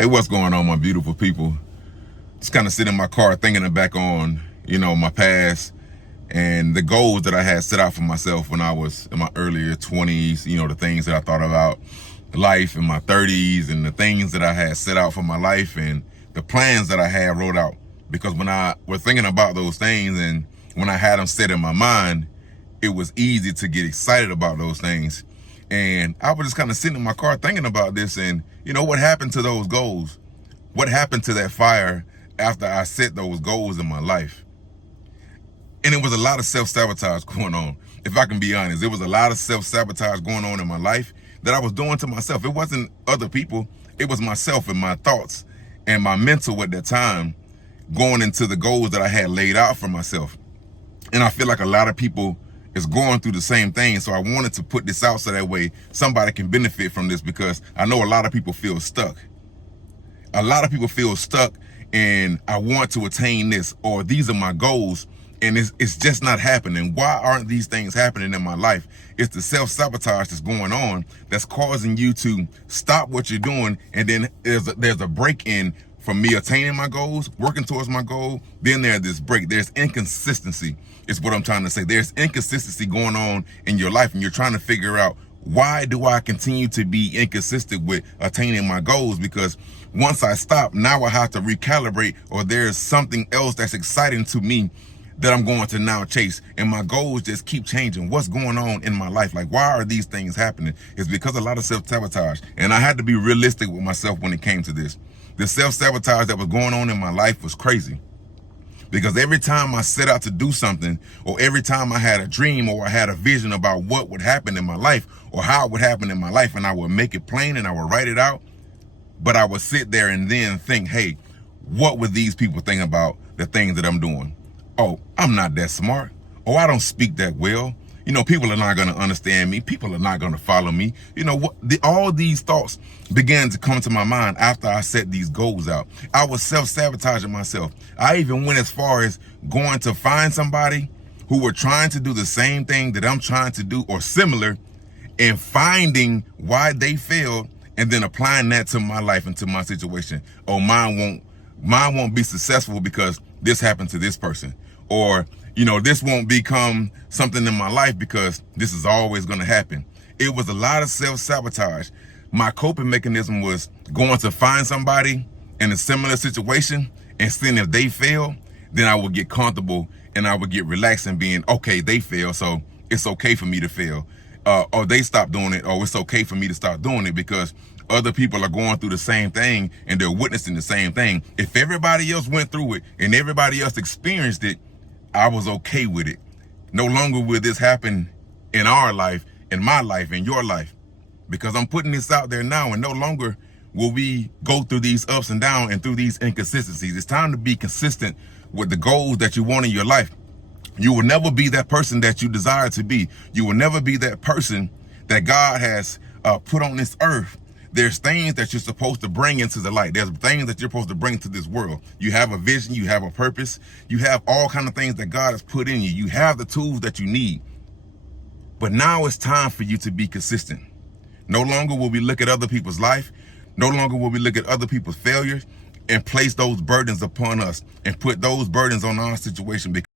Hey, what's going on, my beautiful people? Just kind of sitting in my car thinking back on, my past and the goals that I had set out for myself when I was in my earlier 20s, the things that I thought about life in my 30s and the things that I had set out for my life and the plans that I had wrote out. Because when I was thinking about those things and when I had them set in my mind, it was easy to get excited about those things. And I was just kind of sitting in my car thinking about this and, what happened to those goals? What happened to that fire after I set those goals in my life? And it was a lot of self-sabotage going on. If I can be honest, there was a lot of self-sabotage going on in my life that I was doing to myself. It wasn't other people. It was myself and my thoughts and my mental at that time going into the goals that I had laid out for myself. And I feel like a lot of people is going through the same thing. So I wanted to put this out so that way somebody can benefit from this, because I know a lot of people feel stuck. A lot of people feel stuck and I want to attain this, or these are my goals, and it's just not happening. Why aren't these things happening in my life? It's the self-sabotage that's going on that's causing you to stop what you're doing, and then there's a break in from me attaining my goals, working towards my goal. Then there's this break. There's inconsistency is what I'm trying to say. There's inconsistency going on in your life, and you're trying to figure out, why do I continue to be inconsistent with attaining my goals? Because once I stop, now I have to recalibrate, or there's something else that's exciting to me that I'm going to now chase, and my goals just keep changing. What's going on in my life? Like, why are these things happening? It's because a lot of self-sabotage, and I had to be realistic with myself when it came to this. The self-sabotage that was going on in my life was crazy, because every time I set out to do something, or every time I had a dream or I had a vision about what would happen in my life or how it would happen in my life, and I would make it plain and I would write it out, but I would sit there and then think, hey, what would these people think about the things that I'm doing? Oh, I'm not that smart. Oh, I don't speak that well. People are not going to understand me. People are not going to follow me. All these thoughts began to come to my mind after I set these goals out. I was self-sabotaging myself. I even went as far as going to find somebody who were trying to do the same thing that I'm trying to do or similar, and finding why they failed and then applying that to my life and to my situation. Oh, mine won't be successful because this happened to this person. Or, this won't become something in my life because this is always going to happen. It was a lot of self-sabotage. My coping mechanism was going to find somebody in a similar situation, and seeing if they fail, then I would get comfortable and I would get relaxed and being, okay, they fail, so it's okay for me to fail. Or they stop doing it, or it's okay for me to stop doing it because other people are going through the same thing and they're witnessing the same thing. If everybody else went through it and everybody else experienced it, I was okay with it. No longer will this happen in our life, in my life, in your life, because I'm putting this out there now, and no longer will we go through these ups and downs and through these inconsistencies. It's time to be consistent with the goals that you want in your life. You will never be that person that you desire to be. You will never be that person that God has put on this earth. There's things that you're supposed to bring into the light. There's things that you're supposed to bring to this world. You have a vision, you have a purpose, you have all kinds of things that God has put in you. You have the tools that you need. But now it's time for you to be consistent. No longer will we look at other people's life. No longer will we look at other people's failures and place those burdens upon us and put those burdens on our situation, because